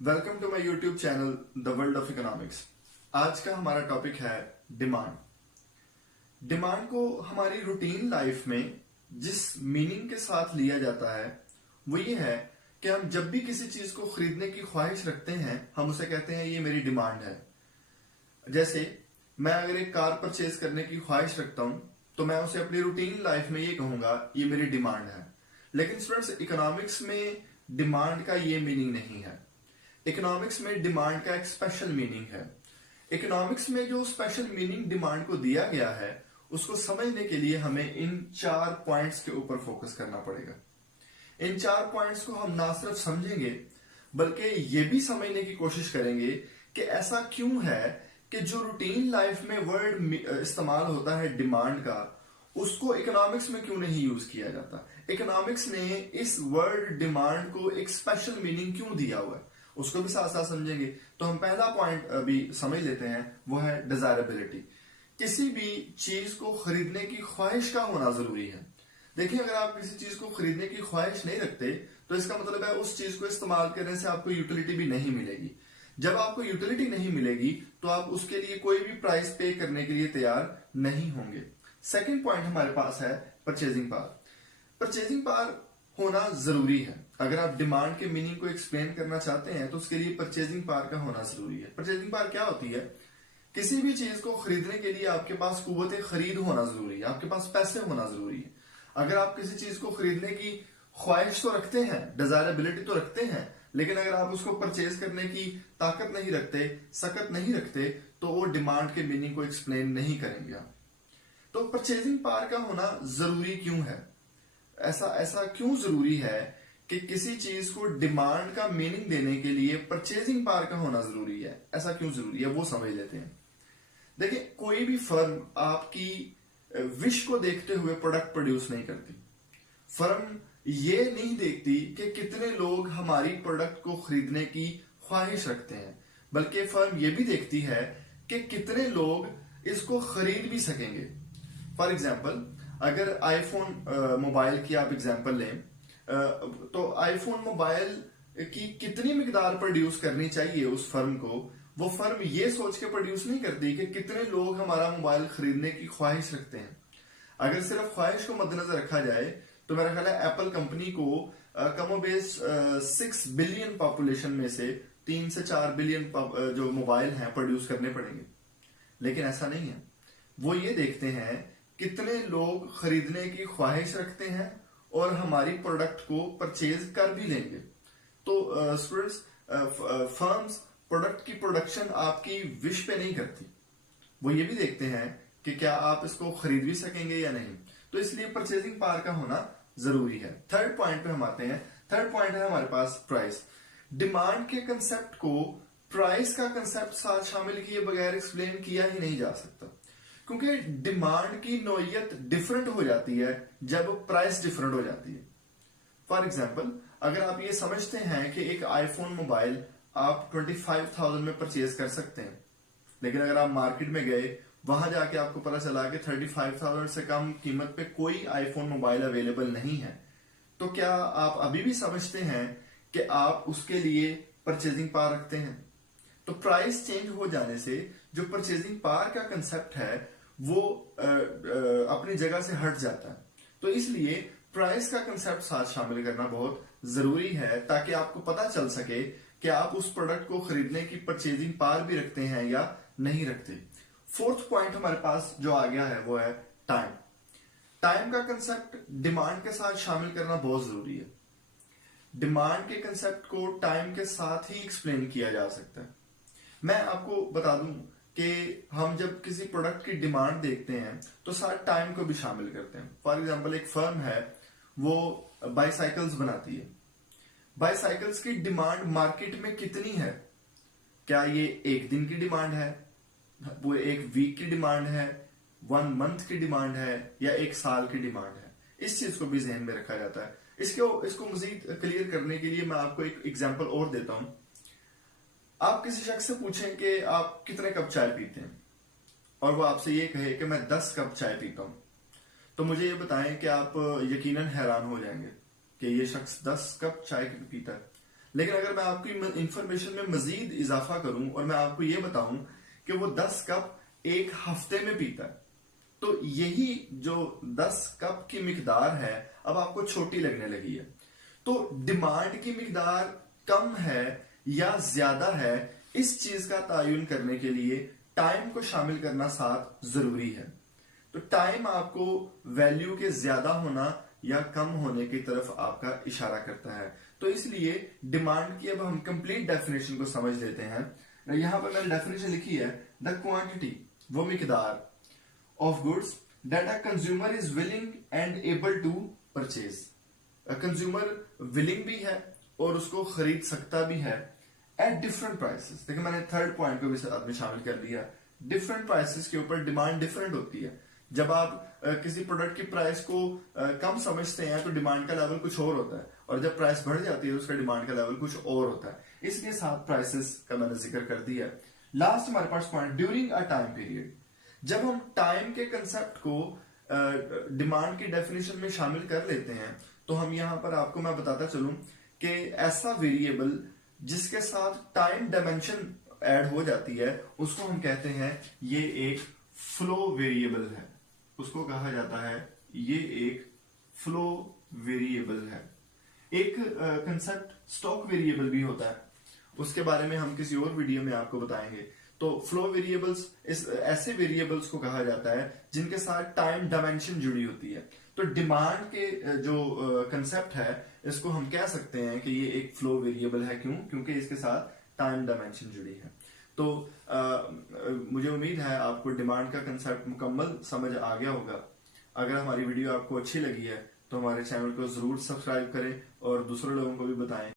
Welcome to my YouTube channel the world of economics. आज का हमारा टॉपिक है डिमांड। डिमांड को हमारी रूटीन लाइफ में जिस मीनिंग के साथ लिया जाता है वो ये है कि हम जब भी किसी चीज को खरीदने की ख्वाहिश रखते हैं हम उसे कहते हैं ये मेरी डिमांड है। जैसे मैं अगर एक कार परचेज करने की ख्वाहिश रखता हूं तो मैं उसे अपनी रूटीन लाइफ में ये कहूंगा ये मेरी डिमांड है। लेकिन स्टूडेंट्स, इकोनॉमिक्स में डिमांड का ये मीनिंग नहीं है। इकोनॉमिक्स में डिमांड का एक स्पेशल मीनिंग है। इकोनॉमिक्स में जो स्पेशल मीनिंग डिमांड को दिया गया है उसको समझने के लिए हमें इन 4 पॉइंट्स के ऊपर फोकस करना पड़ेगा। इन 4 पॉइंट्स को हम ना सिर्फ समझेंगे बल्कि ये भी समझने की कोशिश करेंगे कि ऐसा क्यों है कि जो रूटीन लाइफ में वर्ड इस्तेमाल होता है डिमांड का, उसको इकोनॉमिक्स में क्यों नहीं यूज किया जाता। इकोनॉमिक्स ने इस वर्ड डिमांड को एक स्पेशल मीनिंग क्यों दिया हुआ है उसको भी साथ साथ समझेंगे। तो हम पहला पॉइंट अभी समझ लेते हैं, वो है डिजायरेबिलिटी। किसी भी चीज को खरीदने की ख्वाहिश का होना जरूरी है। देखिए, अगर आप किसी चीज को खरीदने की ख्वाहिश नहीं रखते तो इसका मतलब है उस चीज को इस्तेमाल करने से आपको यूटिलिटी भी नहीं मिलेगी। जब आपको यूटिलिटी नहीं मिलेगी तो आप उसके लिए कोई भी प्राइस पे करने के लिए तैयार नहीं होंगे। सेकंड पॉइंट हमारे पास है परचेजिंग पावर। परचेजिंग पावर होना जरूरी है। अगर आप डिमांड के मीनिंग को एक्सप्लेन करना चाहते हैं तो उसके लिए परचेजिंग पावर का होना जरूरी है। परचेजिंग पावर क्या होती है? किसी भी चीज को खरीदने के लिए आपके पास कुव्वत खरीद होना जरूरी है, आपके पास पैसे होना जरूरी है। अगर आप किसी चीज को खरीदने की ख्वाहिश तो रखते हैं, डिजायरेबिलिटी तो रखते हैं, लेकिन अगर आप उसको परचेज करने की ताकत नहीं रखते, सकत नहीं रखते, तो वो डिमांड के मीनिंग को एक्सप्लेन नहीं करेंगे आप। तो परचेजिंग पावर का होना जरूरी क्यों है? ऐसा क्यों जरूरी है कि किसी चीज को डिमांड का मीनिंग देने के लिए परचेजिंग पावर का होना जरूरी है? ऐसा क्यों जरूरी है वो समझ लेते हैं। देखिए, कोई भी फर्म आपकी विश को देखते हुए प्रोडक्ट प्रोड्यूस नहीं करती। फर्म ये नहीं देखती कि कितने लोग हमारी प्रोडक्ट को खरीदने की ख्वाहिश रखते हैं, बल्कि फर्म ये भी देखती है कि कितने लोग इसको खरीद भी सकेंगे। फॉर एग्जाम्पल, अगर आईफोन मोबाइल की आप एग्जाम्पल लें तो आईफोन मोबाइल की कितनी मिकदार प्रोड्यूस करनी चाहिए उस फर्म को, वो फर्म ये सोच के प्रोड्यूस नहीं करती कि कितने लोग हमारा मोबाइल खरीदने की ख्वाहिश रखते हैं। अगर सिर्फ ख्वाहिश को मद्देनजर रखा जाए तो मेरा ख्याल है एप्पल कंपनी को कमोबेश 6 बिलियन पॉपुलेशन में से 3 से 4 बिलियन जो मोबाइल हैं प्रोड्यूस करने पड़ेंगे। लेकिन ऐसा नहीं है। वो ये देखते हैं कितने लोग खरीदने की ख्वाहिश रखते हैं और हमारी प्रोडक्ट को परचेज कर भी लेंगे। तो स्टूडेंट्स, फर्म्स प्रोडक्ट की प्रोडक्शन आपकी विश पे नहीं करती, वो ये भी देखते हैं कि क्या आप इसको खरीद भी सकेंगे या नहीं। तो इसलिए परचेजिंग पावर का होना जरूरी है। थर्ड पॉइंट पे हम आते हैं। थर्ड पॉइंट है हमारे पास प्राइस। डिमांड के कंसेप्ट को प्राइस का कंसेप्ट साथ शामिल किए बगैर एक्सप्लेन किया ही नहीं जा सकता, क्योंकि डिमांड की नौयत डिफरेंट हो जाती है जब प्राइस डिफरेंट हो जाती है। फॉर एग्जाम्पल, अगर आप ये समझते हैं कि एक आईफोन मोबाइल आप 25,000 में परचेज कर सकते हैं, लेकिन अगर आप मार्केट में गए, वहां जाके आपको पता चला कि 35,000 से कम कीमत पे कोई आईफोन मोबाइल अवेलेबल नहीं है, तो क्या आप अभी भी समझते हैं कि आप उसके लिए परचेजिंग पावर रखते हैं? तो प्राइस चेंज हो जाने से जो परचेजिंग पावर का कंसेप्ट है वो अपनी जगह से हट जाता है। तो इसलिए प्राइस का कंसेप्ट साथ शामिल करना बहुत जरूरी है ताकि आपको पता चल सके कि आप उस प्रोडक्ट को खरीदने की परचेजिंग पावर भी रखते हैं या नहीं रखते। फोर्थ पॉइंट हमारे पास जो आ गया है वो है टाइम। टाइम का कंसेप्ट डिमांड के साथ शामिल करना बहुत जरूरी है। डिमांड के कंसेप्ट को टाइम के साथ ही एक्सप्लेन किया जा सकता है। मैं आपको बता दूं कि हम जब किसी प्रोडक्ट की डिमांड देखते हैं तो साथ टाइम को भी शामिल करते हैं। फॉर एग्जांपल, एक फर्म है वो बाईसाइकिल्स बनाती है। बाईसाइकिल्स की डिमांड मार्केट में कितनी है? क्या ये एक दिन की डिमांड है, वो एक वीक की डिमांड है, 1 मंथ की डिमांड है, या 1 साल की डिमांड है? इस चीज को भी ध्यान में रखा जाता है। इसको मजीद क्लियर करने के लिए मैं आपको एक एग्जांपल और देता हूं। आप किसी शख्स से पूछें कि आप कितने कप चाय पीते हैं और वो आपसे ये कहे कि मैं 10 कप चाय पीता हूं, तो मुझे ये बताएं कि आप यकीनन हैरान हो जाएंगे कि ये शख्स 10 कप चाय पीता है। लेकिन अगर मैं आपकी इंफॉर्मेशन में मजीद इजाफा करूं और मैं आपको ये बताऊं कि वो 10 कप एक हफ्ते में पीता है, तो यही जो 10 कप की मिकदार है अब आपको छोटी लगने लगी है। तो डिमांड की मिकदार कम है या ज्यादा है, इस चीज का तयन करने के लिए टाइम को शामिल करना साथ जरूरी है। तो टाइम आपको वैल्यू के ज्यादा होना या कम होने की तरफ आपका इशारा करता है। तो इसलिए डिमांड की अब हम कंप्लीट डेफिनेशन को समझ लेते हैं। यहां पर मैंने डेफिनेशन लिखी है, द क्वांटिटी, वो मिकदार of goods that a consumer is willing and able to purchase. Consumer willing भी है और उसको खरीद सकता भी है एट डिफरेंट प्राइसेस। देखिए मैंने थर्ड पॉइंट को भी साथ में शामिल कर लिया। डिफरेंट प्राइसेस के ऊपर डिमांड डिफरेंट होती है। जब आप किसी प्रोडक्ट की प्राइस को कम समझते हैं तो डिमांड का लेवल कुछ और होता है, और जब प्राइस बढ़ जाती है तो उसका डिमांड का लेवल कुछ और होता है। इसलिए साथ प्राइसेस का मैंने जिक्र कर दिया। लास्ट हमारे पास point, during a time period. जब हम टाइम के कंसेप्ट को डिमांड की डेफिनेशन में शामिल कर लेते हैं तो हम यहां पर आपको मैं बताता चलूं कि ऐसा वेरिएबल जिसके साथ टाइम डायमेंशन ऐड हो जाती है उसको हम कहते हैं ये एक फ्लो वेरिएबल है। उसको कहा जाता है ये एक फ्लो वेरिएबल है। एक कंसेप्ट स्टॉक वेरिएबल भी होता है, उसके बारे में हम किसी और वीडियो में आपको बताएंगे। तो फ्लो वेरिएबल्स इस ऐसे वेरिएबल्स को कहा जाता है जिनके साथ टाइम डायमेंशन जुड़ी होती है। तो डिमांड के जो कंसेप्ट है इसको हम कह सकते हैं कि ये एक फ्लो वेरिएबल है। क्यों? क्योंकि इसके साथ टाइम डायमेंशन जुड़ी है। तो मुझे उम्मीद है आपको डिमांड का कंसेप्ट मुकम्मल समझ आ गया होगा। अगर हमारी वीडियो आपको अच्छी लगी है तो हमारे चैनल को जरूर सब्सक्राइब करें और दूसरे लोगों को भी बताएं।